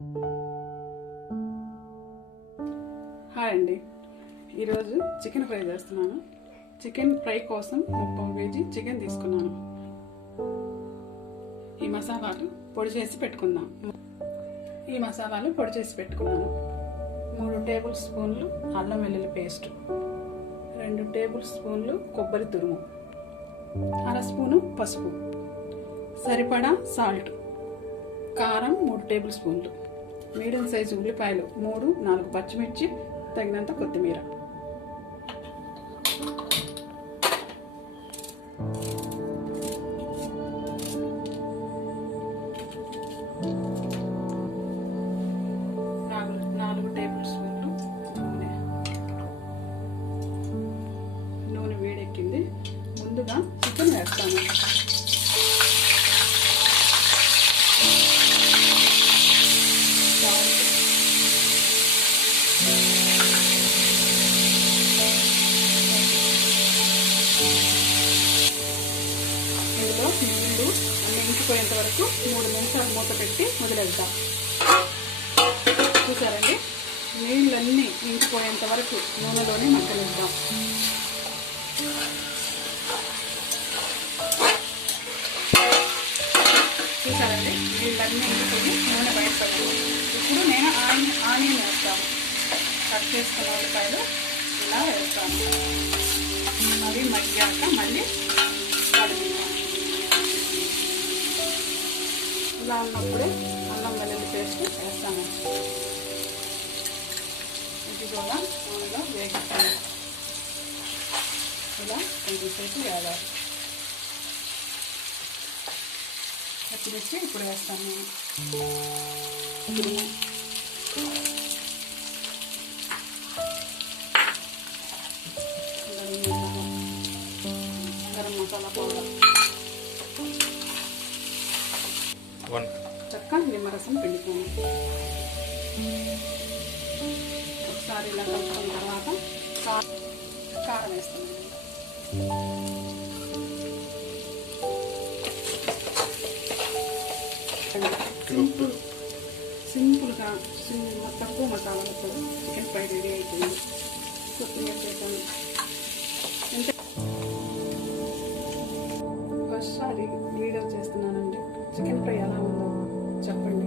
Hi అండి. ఈరోజు chicken fry చేస్తున్నాను. చికెన్ ఫ్రై కోసం ముప్పై కేజీ చికెన్ తీసుకున్నాను. ఈ మసాలాలు పొడి చేసి పెట్టుకుందాం. ఈ మసాలాలు పొడి చేసి పెట్టుకున్నాను. మూడు టేబుల్ స్పూన్లు అల్లం వెల్లుల్లి పేస్ట్ రెండు టేబుల్ స్పూన్లు కొబ్బరి తురుము అర స్పూను పసుపు సరిపడా సాల్ట్ కారం మూడు టేబుల్ స్పూన్లు. మీడియం సైజు ఉల్లిపాయలు మూడు నాలుగు పచ్చిమిర్చి తగినంత కొత్తిమీర. నాలుగు నాలుగు ఇందులో నీళ్ళు అన్ని ఇంకిపోయేంత వరకు మూడు నిమిషాలు మూత పెట్టి వదిలేద్దాం. చూసారండి? నీళ్ళన్నీ ఇంకిపోయేంత వరకు నూనెలోనే మగ్గనిద్దాం. చూసారండి? నీళ్ళన్నీ ఇంకిపోయి నూనె బయటపడింది. ఇప్పుడు నేను ఆని ఆనియన్ వేస్తాను. కట్ చేసుకున్న ఉల్లిపాయలు ఇలా వేస్తాను. అవి మగ్గాక ఇట్లా ఉన్నప్పుడే అల్లం వెల్లుల్లి పేస్ట్ వేస్తాను. ఇది కూడా నూనెలో వేగిస్తాను ఇలా కొంచెం సేపు వేగాలి. పచ్చిమిర్చి ఇప్పుడు వేస్తాను నేను. గరం మసాలా గరం మసాలా పౌడర్. వన్. చక్క నిమ్మరసం పిండుతాను ఒకసారి ఇలా కలుపుకున్న తర్వాత కారం సింపుల్. సింపుల్గా తక్కువ మసాలాలతో చికెన్ ఫ్రై రెడీ అయిపోయింది. కొత్తిమీర చేశాను అంటే ఒకసారి చికెన్ ఫ్రై ఎలా ఉందో చెప్పండి.